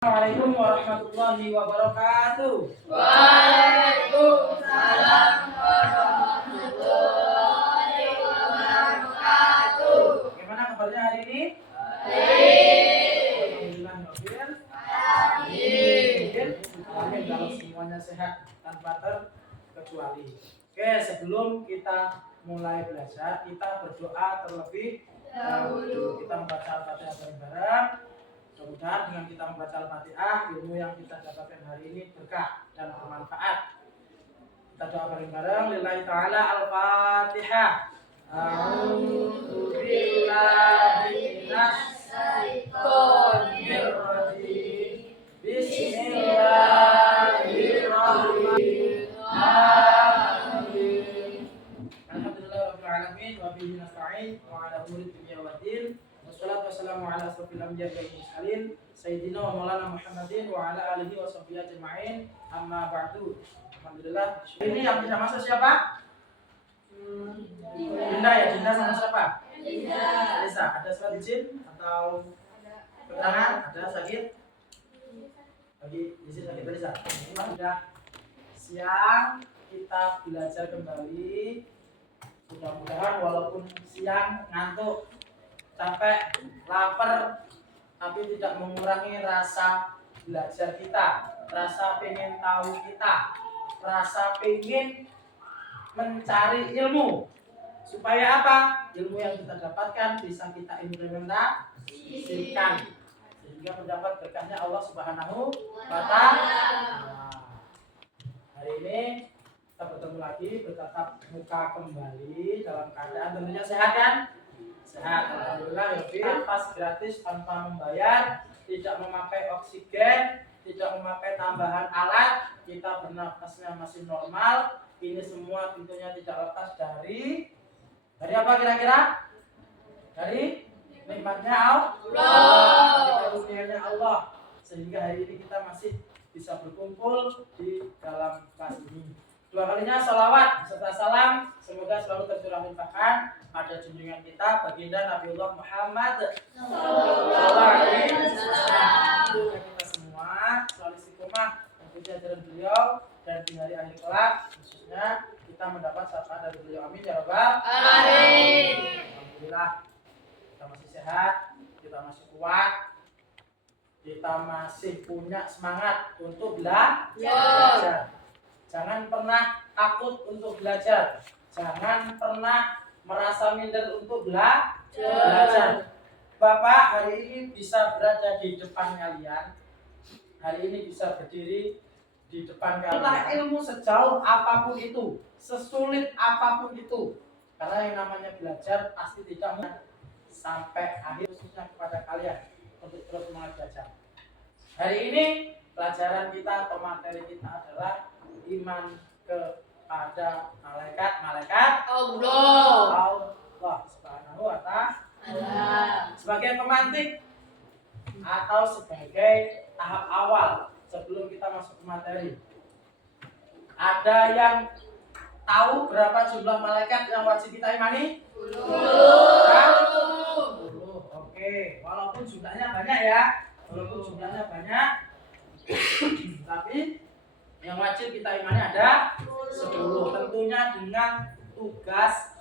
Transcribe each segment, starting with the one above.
Assalamualaikum warahmatullahi wabarakatuh. Waalaikumsalam warahmatullahi wabarakatuh. Bagaimana kabarnya hari ini? Baik. Alhamdulillah. Amin. Amin kalau semuanya sehat tanpa terkecuali. Oke, sebelum kita mulai belajar, kita berdoa terlebih dahulu. Kita membaca Al-Fatihah bareng-bareng. Mudah-mudahan dengan kita membaca Al-Fatihah, ilmu yang kita dapatkan hari ini berkah dan bermanfaat. Kita doa bareng-bareng. Lillahi ta'ala Al-Fatihah. A'udzu billahi minasyaitonir rajim. Bismillahirrahmanirrahim. Alhamdulillahirabbil alamin wa bihi nasta'in wa ala umuri dunya waddin. Wassalatu wassalamu ala asrofil anbiya'i wal mursalin sayyidina wa maulana Muhammadin wa ala alihi wa sahbihi ajma'in. Amma ba'du. Alhamdulillah. Ini yang bisa masuk siapa? Dinda ya, Dinda sama siapa? Dinda. Lisa. Ada surat izin atau keterangan? Ada sakit? Lagi izin sakit Lisa. Sudah siang kita belajar kembali. Mudah-mudahan walaupun siang ngantuk, capek, lapar, tapi tidak mengurangi rasa belajar kita, rasa pengen tahu kita, rasa pengen mencari ilmu. Supaya apa? Ilmu yang kita dapatkan bisa kita implementasikan sehingga mendapat berkahnya Allah Subhanahu wa Ta'ala. Hari ini kita bertemu lagi bertatap muka kembali dalam keadaan tentunya sehat kan? Sehat, alhamdulillah ya. Pas gratis tanpa membayar, tidak memakai oksigen, tidak memakai tambahan alat, kita bernafasnya masih normal. Ini semua tentunya tidak lepas dari apa kira-kira? Dari nikmatnya Allah, dari Allah. Sehingga hari ini kita masih bisa berkumpul di dalam kelas ini. Dua kalinya sholawat serta salam semoga selalu tercurah limpahkan pada junjungan kita baginda Nabiullah Muhammad sallallahu alaihi wasallam. Kita semua selalu istiqomah mengikuti ajaran beliau dan di hari akhir kelak khususnya kita mendapat syafaat dari beliau. Amin ya rabbal alamin. Alhamdulillah kita masih sehat, kita masih kuat, kita masih punya semangat untuk belajar. Jangan pernah takut untuk belajar. Jangan pernah merasa minder untuk belajar. Bapak hari ini bisa berada di depan kalian. Hari ini bisa berdiri di depan kalian. Entah ilmu sejauh apapun itu, sesulit apapun itu. Karena yang namanya belajar pasti tidak sampai akhir, khususnya kepada kalian untuk terus belajar. Hari ini pelajaran kita atau materi kita adalah iman kepada malaikat Allah Subhanahu wa Ta'ala. Sebagai pemantik atau sebagai tahap awal sebelum kita masuk ke materi, ada yang tahu berapa jumlah malaikat yang wajib kita imani? 10. Oke, walaupun jumlahnya banyak ya, tapi yang wajib kita imani ada 10. Tentunya dengan tugas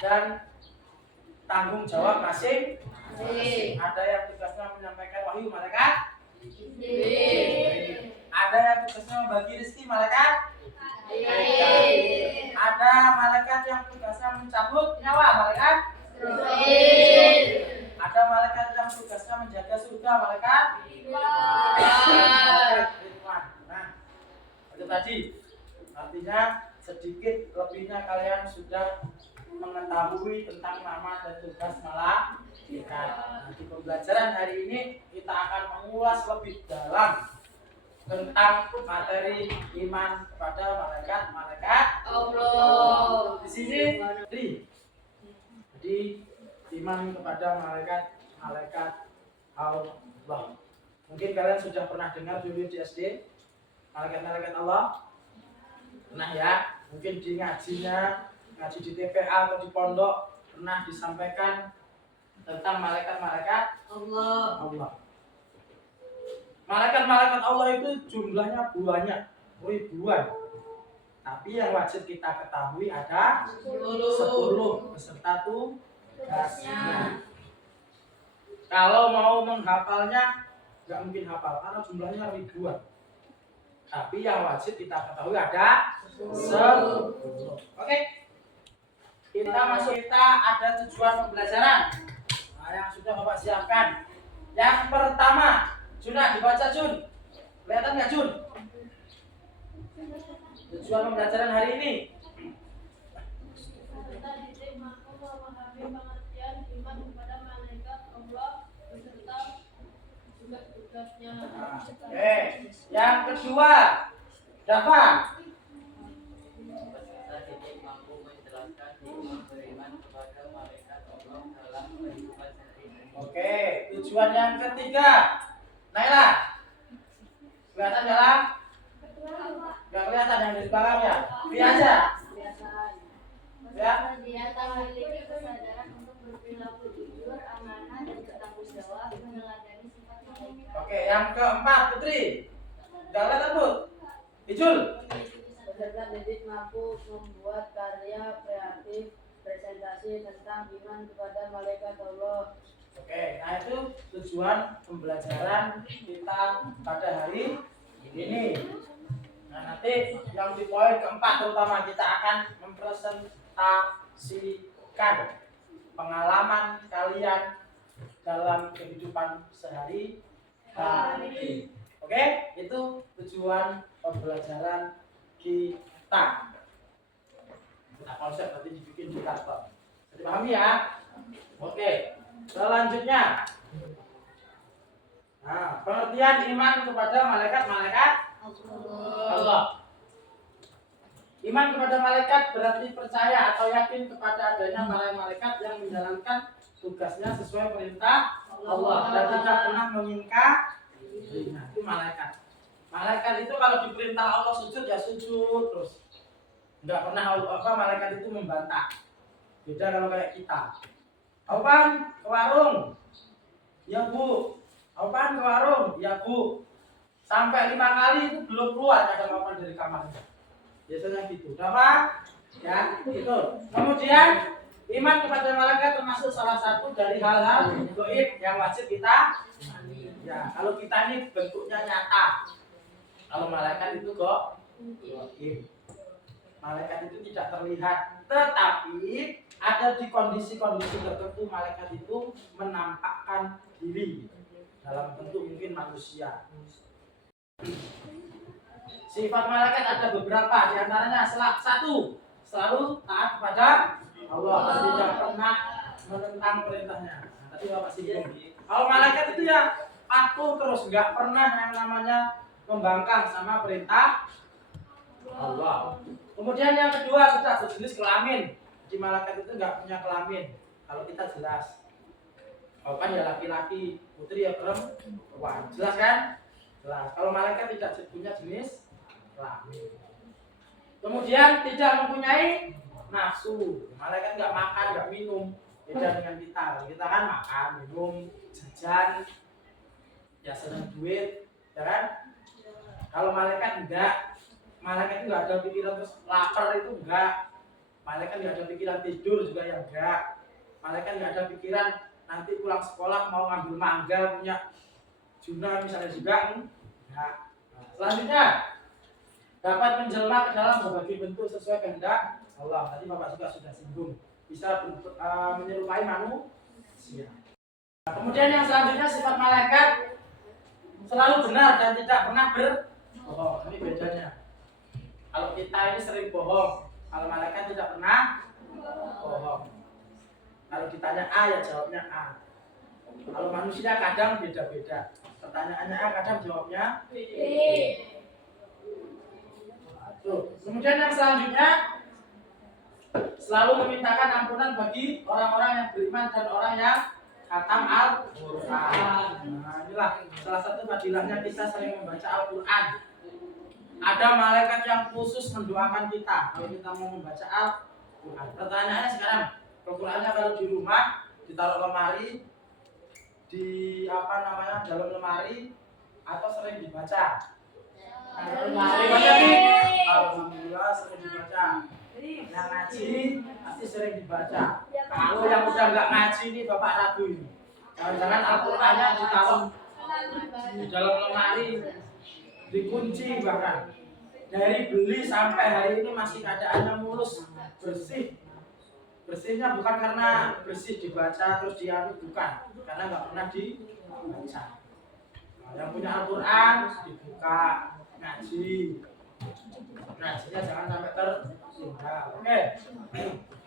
dan tanggung jawab masing. Ada yang tugasnya menyampaikan wahyu, malaikat. Ada yang tugasnya membagi rezeki, malaikat. Ada malaikat yang tugasnya mencabut nyawa, malaikat. Ada malaikat yang tugasnya menjaga surga, malaikat. Nah, itu tadi artinya sedikit lebihnya kalian sudah mengetahui tentang nama dan tugas malaikat. Nah, di pembelajaran hari ini kita akan mengulas lebih dalam tentang materi iman kepada malaikat Allah. Di sini di iman kepada malaikat Allah. Mungkin kalian sudah pernah dengar dulu di SD malaikat Allah. Pernah ya? Mungkin di ngaji di TPA atau di pondok pernah disampaikan tentang malaikat Allah. Malaikat-malaikat Allah itu jumlahnya banyak, ribuan. Tapi yang wajib kita ketahui ada 10 beserta tugasnya. Kalau mau menghafalnya nggak mungkin hafal karena jumlahnya ribuan. Tapi yang wajib kita ketahui ada 10. Oke. Kita ada tujuan pembelajaran. Nah, yang sudah Bapak siapkan. Yang pertama, Juna dibaca Jun. Kelihatan nggak Jun? Tujuan pembelajaran hari ini. Serta didik mampu memahami pengertian iman kepada malaikat Allah beserta tugas-tugasnya. Oke. Yang kedua, Dava. Peserta didik mampu menjelaskan iman beriman kepada malaikat Allah dalam kehidupan sehari-hari. Oke. Tujuan yang ketiga, Naila. Kelihatan jalan? Gak kelihatan yang di belakang ya? Lihat aja. Ya. Dia memiliki kesadaran untuk berperilaku jujur, amanah, dan bertanggung jawab, meneladani sifat malaikat. Oke, yang keempat, Putri. Gak kelihatan, Put? Ijul. Peserta didik mampu membuat karya kreatif presentasi tentang iman kepada malaikat Allah. Oke, nah itu tujuan pembelajaran kita pada hari ini. Nah, nanti yang di poin keempat terutama kita akan mempresentasikan pengalaman kalian dalam kehidupan sehari-hari. Oke, itu tujuan pembelajaran kita. Nah, konsep nanti dibikin di kantor. Dipahami ya? Oke, selanjutnya. Nah, pengertian iman kepada malaikat-malaikat Allah. Iman kepada malaikat berarti percaya atau yakin kepada adanya para malaikat yang menjalankan tugasnya sesuai perintah Allah dan tidak pernah mengingkari. Nah, itu malaikat. Malaikat itu kalau diperintah Allah sujud ya sujud terus. Enggak pernah malaikat itu membantah. Beda kalau kayak kita. Apaan ke warung? Ya Bu. Apaan ke warung? Ya Bu. Sampai 5 kali itu belum keluar kadang-kadang dari kamarnya. Biasanya gitu. Udah Pak? Ya, gitu. Kemudian iman kepada malaikat termasuk salah satu dari hal-hal gaib yang wajib kita. Ya, kalau kita ini bentuknya nyata. Kalau malaikat itu kok gaib. Malaikat itu tidak terlihat, tetapi ada di kondisi-kondisi tertentu malaikat itu menampakkan diri dalam bentuk mungkin manusia. Sifat malaikat ada beberapa, diantaranya satu, selalu taat kepada Allah dan tidak pernah menentang perintahnya. Nah, tadi Bapak singgung. Kalau malaikat itu ya patuh terus, nggak pernah yang namanya membangkang sama perintah Allah. Kemudian yang kedua sudah sejenis kelamin. Di malaikat itu nggak punya kelamin. Kalau kita jelas, kan ya laki-laki, putri ya perempuan. Jelas kan? Jelas. Kalau malaikat tidak punya jenis kelamin. Kemudian tidak mempunyai nafsu. Malaikat nggak makan, nggak minum. Beda dengan kita. Kalau kita kan makan, minum, jajan, ya senang duit, ya kan? Kalau malaikat enggak. Malaikat itu nggak ada pikiran terus lapar itu enggak. Malaikat nggak ada pikiran tidur juga ya enggak. Malaikat nggak ada pikiran nanti pulang sekolah mau ngambil mangga punya Juna misalnya juga enggak. Nah, selanjutnya dapat menjelma ke dalam berbagai bentuk sesuai kehendak Allah. Tadi Bapak juga sudah singgung. Bisa menyerupai manusia. Nah, kemudian yang selanjutnya sifat malaikat selalu benar dan tidak pernah berbohong. Ini bedanya. Kalau kita ini sering bohong, kalau malaikat tidak pernah bohong. Kalau ditanya A ya jawabnya A. Kalau manusia kadang beda-beda. Pertanyaannya A, kadang jawabnya B. Tuh. Kemudian yang selanjutnya selalu memintakan ampunan bagi orang-orang yang beriman dan orang yang khatam Al-Quran. Nah, inilah salah satu fadilahnya kita sering membaca Al-Quran. Ada malaikat yang khusus mendoakan kita kalau kita mau membaca Al-Quran. Pertanyaannya sekarang, Al-Qurannya kalau di rumah ditaruh lemari, di dalam lemari, atau sering dibaca? Sering baca nih? Alhamdulillah sering dibaca. Yang ngaji pasti sering dibaca. Kalau yang udah nggak ngaji nih Bapak ragu ini. Jangan-jangan Al-Qur'annya ditaruh di dalam lemari, dikunci bahkan. Dari beli sampai hari ini masih keadaannya mulus, bersih. Bersihnya bukan karena bersih dibaca terus dianu, bukan, karena nggak pernah dibaca. Nah, yang punya Al-Quran dibuka, ngaji, ngajinya jangan sampai tertinggal. Oke.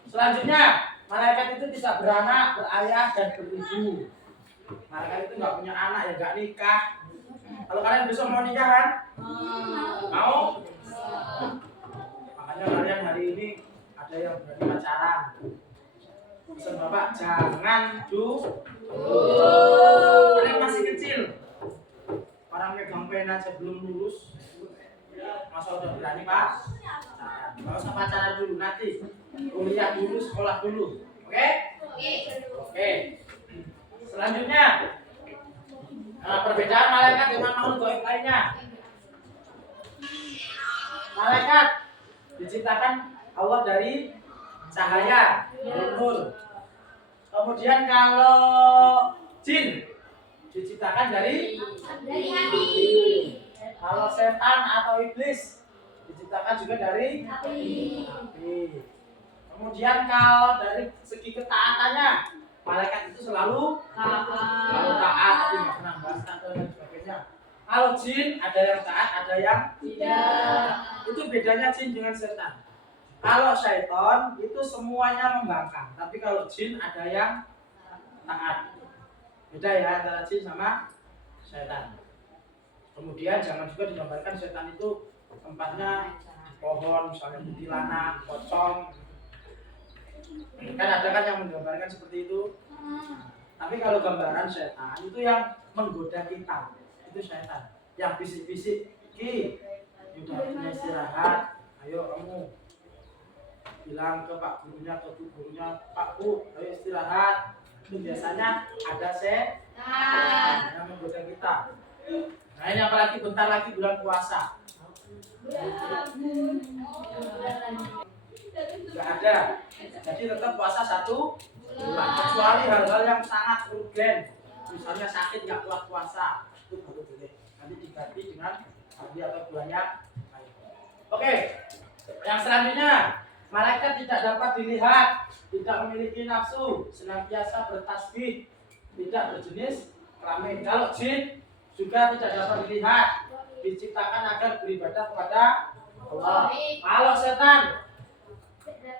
Selanjutnya, malaikat itu bisa beranak, berayah dan beribu. Malaikat itu nggak punya anak ya nggak nikah. Kalau kalian besok mau nikah kan? Mau? Makanya kalian hari ini ada yang berani pacaran. Pesan Bapak jangan kalian masih kecil. Orang megang pen aja belum lulus. Masa udah berani Pak? Nggak usah pacaran dulu, nanti kuliah dulu, sekolah dulu. Oke? Oke. Selanjutnya, perbedaan malaikat dengan makhluk gaib lainnya. Malaikat diciptakan Allah dari cahaya, nur. Kemudian kalau jin diciptakan dari hati. Kalau setan atau iblis diciptakan juga dari Api. Kemudian kalau dari segi ketaatannya, malaikat itu selalu taat, tapi nggak pernah bahas atau dan sebagainya. Kalau jin ada yang taat, ada yang tidak. Itu bedanya jin dengan setan. Kalau syaitan itu semuanya membangkang, tapi kalau jin ada yang taat. Beda ya antara jin sama syaitan. Kemudian jangan juga digambarkan setan itu tempatnya di pohon, misalnya kuntilanak, pocong. Kan ada kan yang menggambarkan seperti itu. Tapi kalau gambaran setan itu yang menggoda kita, itu setan. Yang bisik-bisik, Ki, udah punya istirahat, ayo kamu bilang ke Pak gurunya, ke Bu gurunya, Pak Bu, ayo istirahat. Itu biasanya ada setan yang menggoda kita. Nah ini apalagi bentar lagi bulan puasa. Nggak ada. Jadi tetap puasa 1 bulan. Kecuali hal-hal yang sangat urgen. Misalnya sakit nggak kuat puasa, itu baru boleh. Nanti diganti dengan hari atau bulannya. Oke. Yang selanjutnya, malaikat tidak dapat dilihat, tidak memiliki nafsu, senantiasa bertasbih, tidak berjenis kelamin. Kalau jin juga tidak dapat dilihat, diciptakan agar beribadah kepada Allah. Kalau setan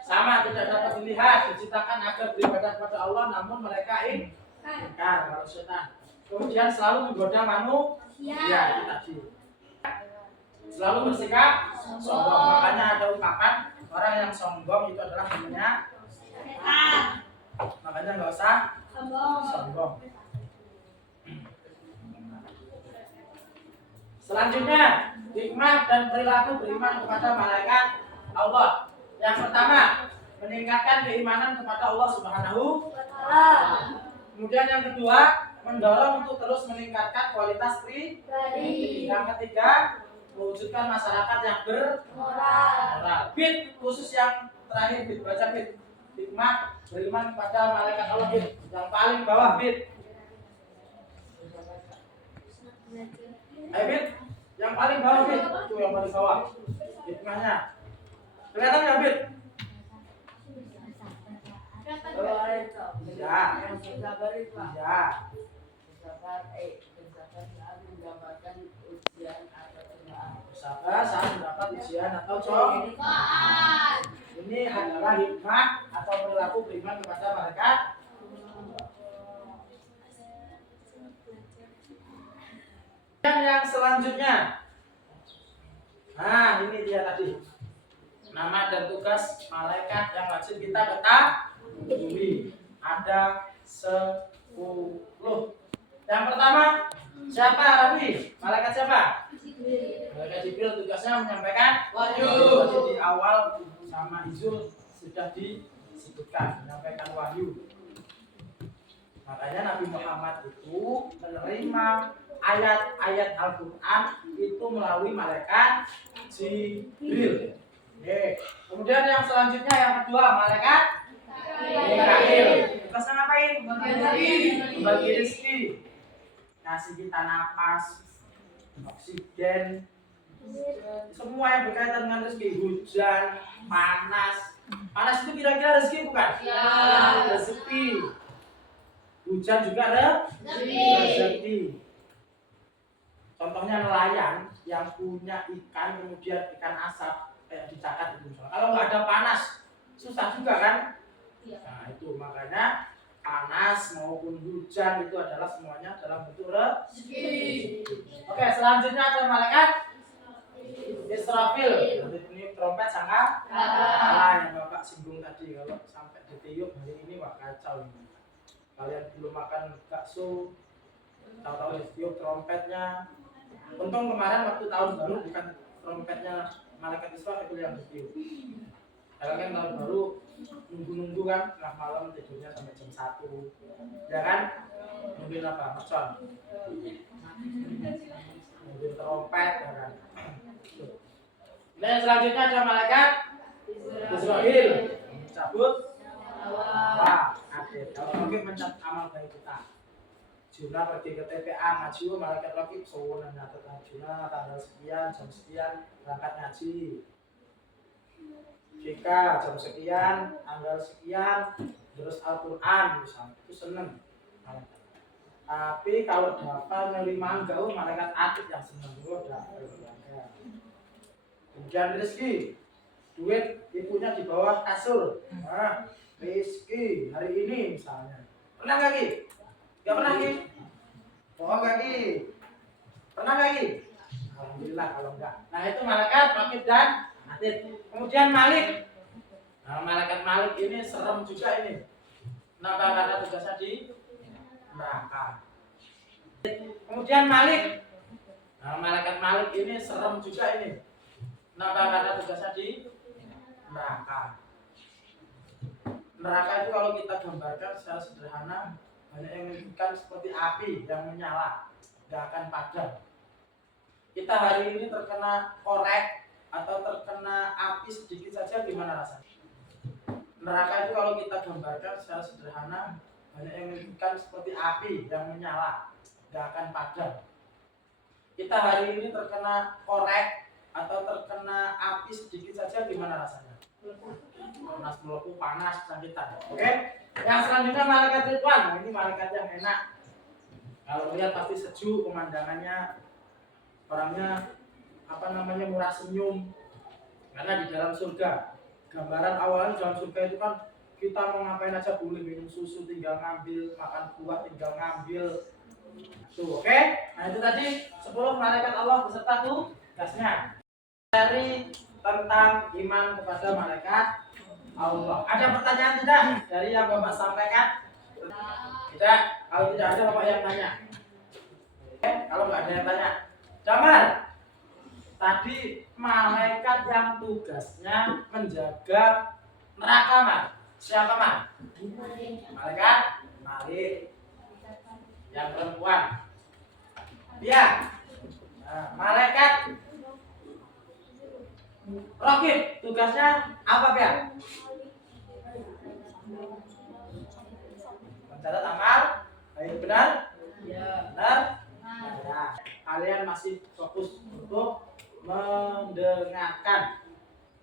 sama tidak dapat dilihat, diciptakan agar beribadah kepada Allah, namun mereka ingkar. Kalau setan kemudian selalu menggoda manusia, itu tadi. Selalu bersikap sombong. Makanya ada ungkapan orang yang sombong itu adalah namanya setan. Makanya nggak usah sombong. Selanjutnya, hikmah dan perilaku beriman kepada malaikat Allah. Yang pertama, meningkatkan keimanan kepada Allah Subhanahu wa Ta'ala. Kemudian yang kedua, mendorong untuk terus meningkatkan kualitas pribadi. Yang ketiga, mewujudkan masyarakat yang bermoral. Bit khusus yang terakhir, bit baca bit. Hikmah beriman kepada malaikat Allah, bit. Yang paling bawah bit. Ayo Bit, yang paling bawah Bit, itu yang paling bawah. Hikmahnya, kelihatan nggak Bit? Ya, ya. Sabar saat mendapat ujian atau cobaan. Ini adalah hikmah atau perilaku beriman kepada malaikat. Yang selanjutnya, nah ini dia tadi nama dan tugas malaikat yang wajib kita ketahui. Ada 10. Yang pertama, siapa Rafi? Malaikat siapa? Malaikat Jibril, tugasnya menyampaikan wahyu. Tadi di awal sama Izul sudah disebutkan menyampaikan wahyu. Makanya Nabi Muhammad itu menerima ayat-ayat Al-Quran itu melalui malaikat Jibril. Oke. Kemudian yang selanjutnya yang kedua malaikat Mikail. Tugasnya ngapain? Bagi rezeki. Ngasih kita napas, oksigen, semua yang berkaitan dengan rezeki. Hujan, panas. Panas itu kira-kira rezeki bukan? Ya. Rezeki. Hujan juga rezeki. Contohnya nelayan yang punya ikan kemudian ikan asap kayak dicatat itu misalnya. Kalau nggak ada panas susah juga kan? Nah itu makanya panas maupun hujan itu adalah semuanya dalam bentuk rezeki. Oke, selanjutnya ada malaikat Israfil. Ini trompet sangka yang Bapak singgung tadi. Kalau sampai ditiup hari ini wah kacau ini. Kalian belum makan bakso, tahu-tahu ditiup trompetnya. Untung kemarin waktu tahun baru bukan trompetnya malaikat Israfil yang ditiup. Kalau kan tahun baru nunggu kan tengah malam tidurnya sampai jam 1 ya kan, nungguin apa? Mercon, nungguin trompet ya kan. Nah selanjutnya ada malaikat Israfil mencabut nyawa. Kalau Rakib mencatat amal baik kita. Juna pergi ke TPA ngaji, malaikat Rakib sowan nyatet Juna tanggal sekian jam sekian berangkat ngaji. Jika jam sekian, tanggal sekian, terus Al-Quran misalnya, itu seneng. Tapi kalau dapat nerima enggak, malaikat atid yang seneng itu dapat. Kemudian rezeki, duit ibunya di bawah kasur. Nah, rezeki hari ini misalnya. Pernah nggak Ki? Nggak pernah Ki? Oh nggak Ki? Pernah nggak Ki? Alhamdulillah kalau enggak. Nah itu malaikat Rakib dan atid. Kemudian Malik. Nah, malaikat Malik ini serem juga ini. Kenapa? Karena tugasnya di neraka. Kemudian Malik. Nah, malaikat Malik ini serem juga ini. Kenapa? Karena tugasnya di neraka. Neraka itu kalau kita gambarkan secara sederhana banyak yang menunjukkan seperti api yang menyala, nggak akan padam. Kita hari ini terkena korek atau terkena api sedikit saja gimana rasanya? Neraka itu kalau kita gambarkan secara sederhana banyak yang menunjukkan seperti api yang menyala, nggak akan padam. Kita hari ini terkena korek atau terkena api sedikit saja gimana rasanya? Panas melepuh, panas, kesakitan. Oke? Yang selanjutnya malaikat Ridwan. Nah, ini malaikat yang enak. Kalau lihat pasti sejuk pemandangannya. Orangnya murah senyum. Karena di dalam surga, gambaran awalnya dalam surga itu kan kita mau ngapain aja boleh, minum susu tinggal ngambil, makan buah tinggal ngambil. Tuh, oke? Nah itu tadi 10 malaikat Allah beserta tugasnya. Dari tentang iman kepada malaikat Allah. Ada pertanyaan tidak dari yang Bapak sampaikan? Tidak. Kalau tidak ada Bapak yang tanya. Oke? Kalau nggak ada yang tanya, Jamal. Tadi malaikat yang tugasnya menjaga neraka, Mas. Siapa, Mas? Malaikat Malik. Yang perempuan. Dia. Nah, malaikat Rakib tugasnya apa, Pia? Mencatat amal. Baik, benar? Ya. Benar? Ya. Kalian masih fokus untuk mendengarkan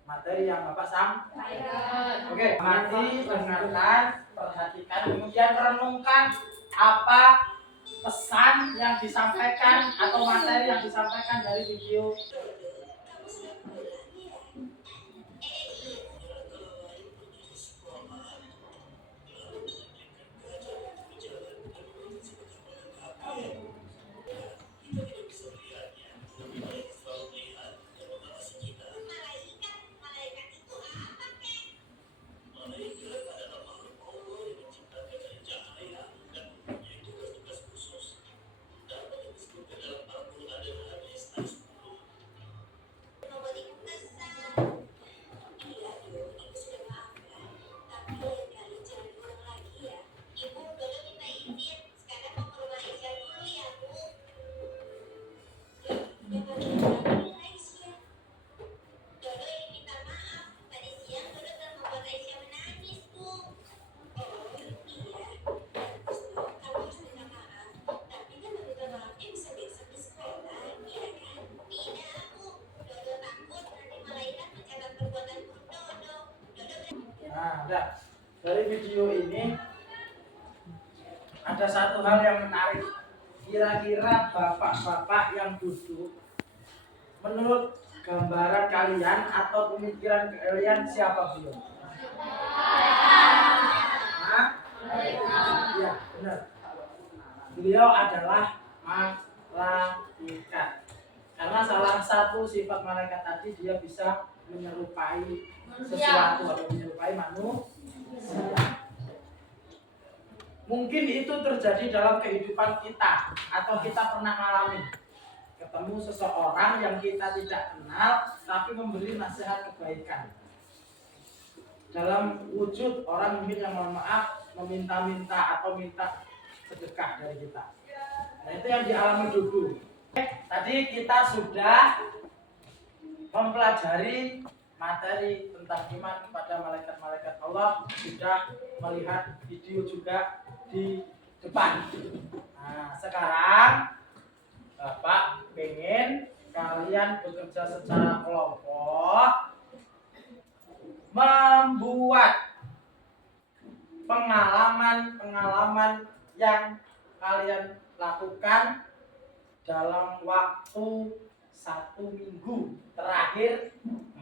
materi yang Bapak sampaikan. Oke, mari dengarkan, perhatikan, kemudian renungkan apa pesan yang disampaikan atau materi yang disampaikan dari video. Nah, dari video ini ada satu hal yang menarik. Kira-kira bapak-bapak yang duduk, menurut gambaran kalian atau pemikiran kalian siapa beliau? Hah? Iya, benar. Beliau adalah malaikat. Karena salah satu sifat malaikat tadi dia bisa menyerupai sesuatu atau menyerupai manusia. Mungkin itu terjadi dalam kehidupan kita atau kita pernah mengalami ketemu seseorang yang kita tidak kenal tapi memberi nasihat kebaikan dalam wujud orang mungkin yang mohon maaf meminta-minta atau minta sedekah dari kita. Nah, itu yang dialami dulu. Tadi kita sudah mempelajari materi tentang iman kepada malaikat-malaikat Allah, sudah melihat video juga di depan. Nah, sekarang Bapak pengen kalian bekerja secara kelompok, membuat pengalaman-pengalaman yang kalian lakukan dalam waktu 1 minggu terakhir,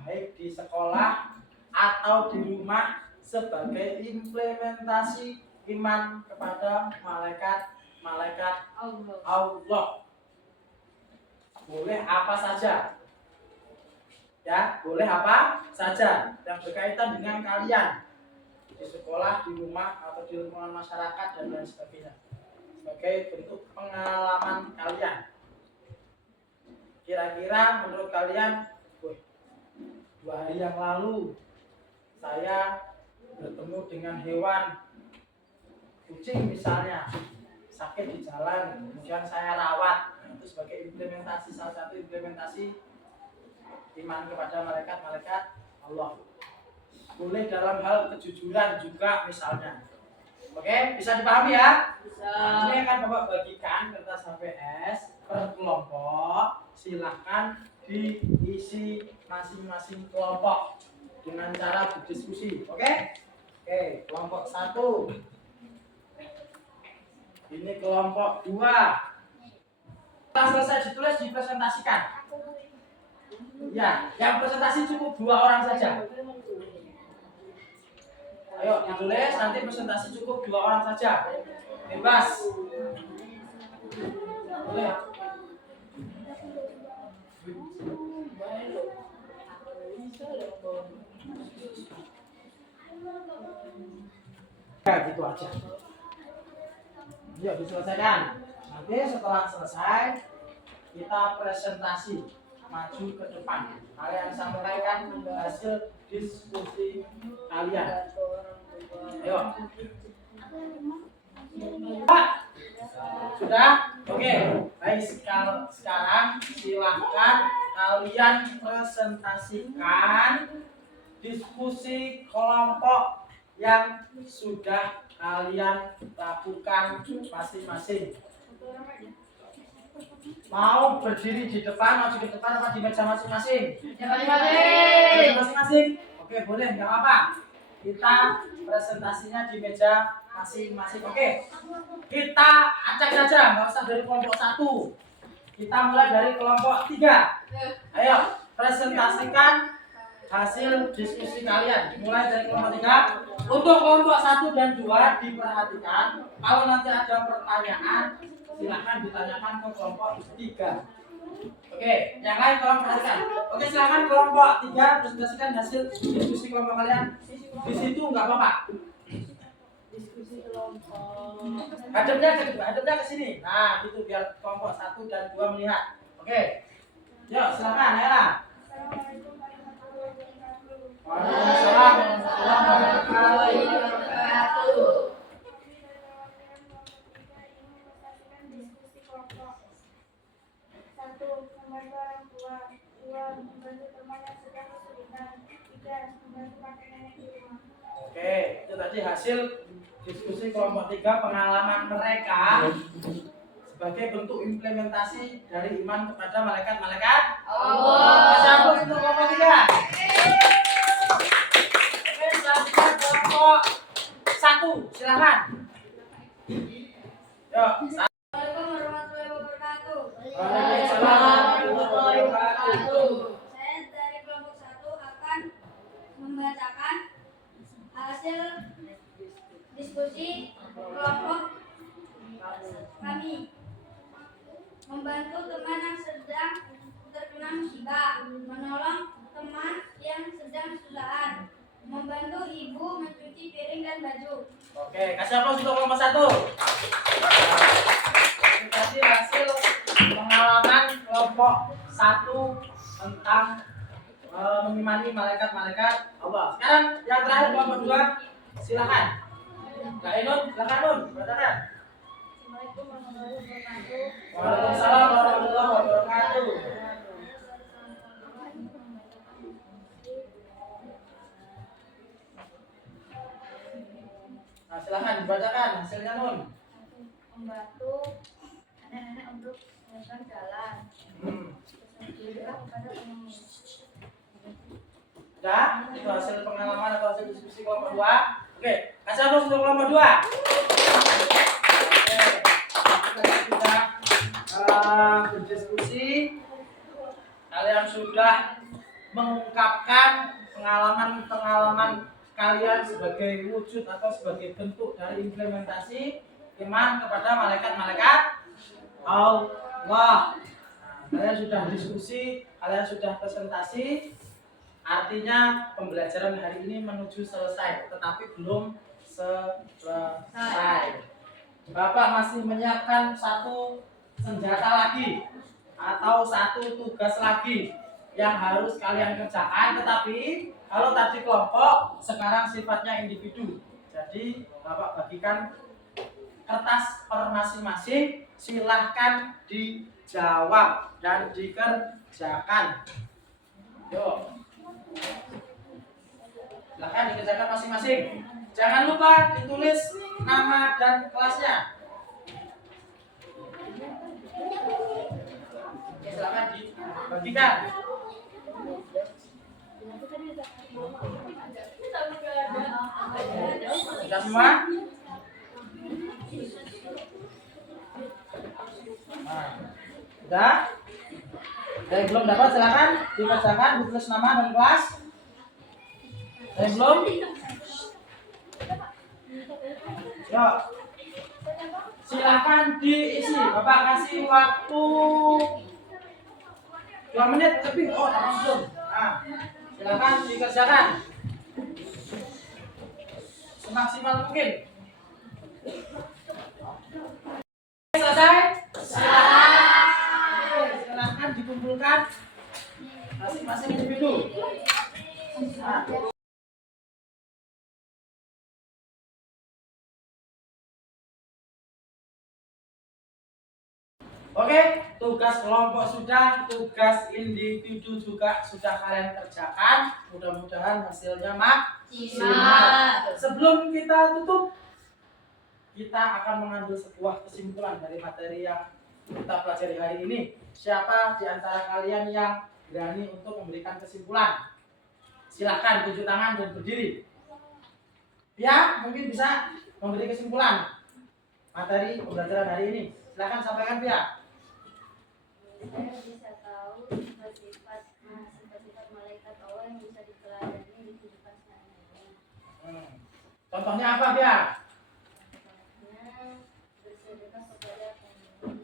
baik di sekolah atau di rumah, sebagai implementasi iman kepada malaikat Allah. Boleh apa saja, ya, boleh apa saja yang berkaitan dengan kalian di sekolah, di rumah, atau di lingkungan masyarakat dan lain sebagainya, sebagai bentuk pengalaman kalian. Kira-kira menurut kalian, 2 hari yang lalu saya bertemu dengan hewan kucing misalnya, sakit di jalan, kemudian saya rawat. Itu sebagai implementasi, salah satu implementasi iman kepada malaikat-malaikat Allah. Boleh dalam hal kejujuran juga misalnya. Oke, bisa dipahami ya? Bisa. Nah, ini akan Bapak bagikan kertas HVS per kelompok. Silahkan diisi masing-masing kelompok dengan cara berdiskusi. Oke? Oke, kelompok 1. Ini kelompok 2. Setelah selesai ditulis, dipresentasikan. Ya, yang presentasi cukup 2 orang saja. Ayo ditulis, nanti presentasi cukup 2 orang saja. Bebas. Boleh. Ya, gitu aja. Yuk diselesaikan. Nanti setelah selesai kita presentasi, maju ke depan. Kalian sampaikan hasil diskusi kalian. Ayo. Pak, sudah? Oke. Baik, sekarang silahkan kalian presentasikan diskusi kelompok yang sudah kalian lakukan masing-masing. Mau berdiri di depan, maju ke depan, apa di meja masing-masing? Meja masing-masing. Oke, boleh, nggak apa-apa. Kita presentasinya di meja masing-masing. Oke, kita acak saja, nggak usah dari kelompok 1. Kita mulai dari kelompok 3. Ayo, presentasikan hasil diskusi kalian. Dimulai dari kelompok 3. Untuk kelompok 1 dan 2 diperhatikan, kalau nanti ada pertanyaan silakan ditanyakan ke kelompok 3. Oke, yang lain tolong perhatikan. Oke, silakan kelompok 3 presentasikan hasil diskusi kelompok kalian. Di situ nggak apa-apa. Diskusi kelompok. Hadapnya ke sini. Nah, itu biar kelompok 1 dan 2 melihat. Oke. Yuk, silakan, Ella. Waalaikumsalam warahmatullahi wabarakatuh. Satu, membantu orang tua. 2, membantu teman yang sedang kesulitan. 3, membantu kakek nenek di rumah. Oke, itu tadi hasil diskusi kelompok 3, pengalaman mereka sebagai bentuk implementasi dari iman kepada malaikat-malaikat Allah. Siapa itu kelompok 3? Oke, selanjutnya silakan. Yuk. Assalamualaikum warahmatullahi wabarakatuh. Waalaikumsalam warahmatullahi wabarakatuh. Saya dari kelompok 1 akan membacakan hasil diskusi kelompok kami. Membantu teman yang sedang terkena musibah, menolong teman yang sedang kesusahan, membantu ibu mencuci piring dan baju. Oke, kasih aplaus untuk kelompok 1. Ini tadi hasil pengalaman kelompok 1 tentang mengimani malaikat-malaikat Allah. Sekarang yang terakhir kelompok 2, silakan. Kak Ainun, silakan Nun, bacakan. Assalamualaikum warahmatullahi wabarakatuh. Waalaikumsalam warahmatullahi wabarakatuh. Nah, silakan dibacakan hasilnya Nun. Membantu nenek-nenek untuk menyeberang jalan. Juga kepada pengemis. Udah, itu hasil pengalaman atau hasil diskusi kelompok 2. Oke, kasih aplaus untuk kelompok 2. Oke, kita sudah berdiskusi. Kalian sudah mengungkapkan pengalaman-pengalaman kalian sebagai wujud atau sebagai bentuk dari implementasi iman kepada malaikat-malaikat Allah. Kalian sudah diskusi, kalian sudah presentasi. Artinya pembelajaran hari ini menuju selesai, tetapi belum selesai. Bapak masih menyiapkan satu senjata lagi atau satu tugas lagi yang harus kalian kerjakan. Tetapi kalau tadi kelompok, sekarang sifatnya individu. Jadi Bapak bagikan kertas per masing-masing, silahkan dijawab dan dikerjakan. Yuk, silahkan dikerjakan masing-masing. Jangan lupa ditulis nama dan kelasnya. Oke, silahkan dibagikan. Sudah semua? Nah, sudah? Yang belum dapat silakan dikerjakan, ditulis nama dan kelas. Yang belum? Yuk, silakan diisi. Bapak kasih waktu 2 menit lebih. Oh, langsung. Nah, silakan dikerjakan semaksimal mungkin. Selesai? Silakan dikumpulkan masing-masing individu. Nah. Oke, tugas kelompok sudah, tugas individu juga sudah kalian kerjakan. Mudah-mudahan hasilnya maksimal. Sebelum kita tutup, kita akan mengambil sebuah kesimpulan dari materi yang kita pelajari hari ini. Siapa di antara kalian yang berani untuk memberikan kesimpulan? Silahkan tunjuk tangan dan berdiri. Ya, mungkin bisa memberi kesimpulan materi pembelajaran hari ini. Silahkan sampaikan, Pia. Saya bisa tahu sifat-sifat malaikat Allah yang bisa diteladani di kehidupan sehari-hari. Contohnya apa, Pia? Contohnya bersedekah kepada pengemis,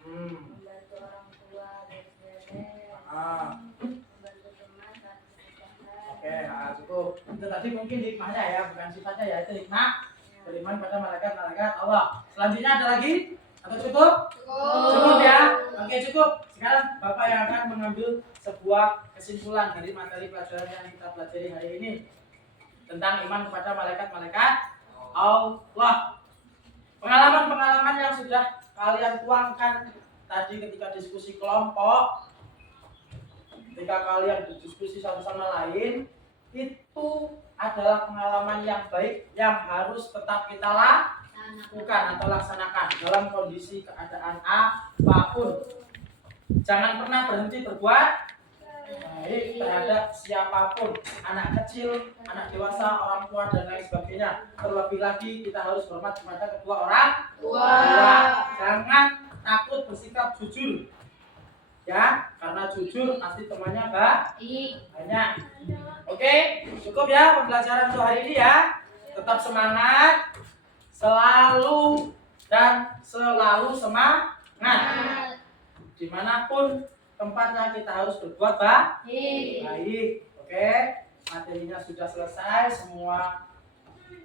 membantu orang tua beres-beres, membantu teman saat kesusahan. Oke, cukup. Itu tadi mungkin hikmahnya ya, bukan sifatnya ya. Itu hikmah beriman pada malaikat-malaikat Allah. Selanjutnya ada lagi? Atau cukup? Cukup ya? Oke, cukup. Sekarang Bapak yang akan mengambil sebuah kesimpulan dari materi pelajaran yang kita pelajari hari ini tentang iman kepada malaikat-malaikat Allah. Pengalaman-pengalaman yang sudah kalian tuangkan tadi ketika diskusi kelompok, ketika kalian berdiskusi satu sama lain, itu adalah pengalaman yang baik yang harus tetap kita lakukan atau laksanakan dalam kondisi keadaan apapun. Jangan pernah berhenti berbuat baik terhadap siapapun, anak kecil, anak dewasa, orang tua dan lain sebagainya. Terlebih lagi kita harus hormat kepada kedua orang tua. Jangan takut bersikap jujur, ya, karena jujur pasti temannya banyak. Oke, cukup ya pembelajaran untuk hari ini ya. Tetap semangat, selalu semangat. Dimanapun tempatnya kita harus berbuat baik. Oke, materinya sudah selesai, semua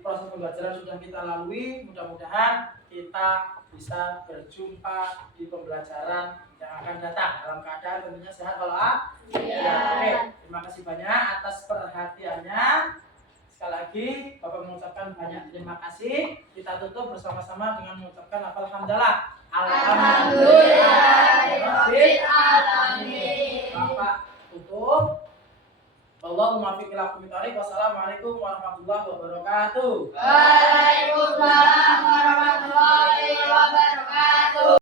proses pembelajaran sudah kita lalui. Mudah-mudahan kita bisa berjumpa di pembelajaran yang akan datang dalam keadaan tentunya sehat walafiat. Oke, terima kasih banyak atas perhatiannya. Sekali lagi Bapak mengucapkan banyak terima kasih. Kita tutup bersama-sama dengan mengucapkan alhamdulillah. Alhamdulillahirabbil alamin. Bapak tutup. Allahumma fiq ila aqwamit thariq. Wassalamualaikum warahmatullahi wabarakatuh. Waalaikumsalam warahmatullahi wabarakatuh.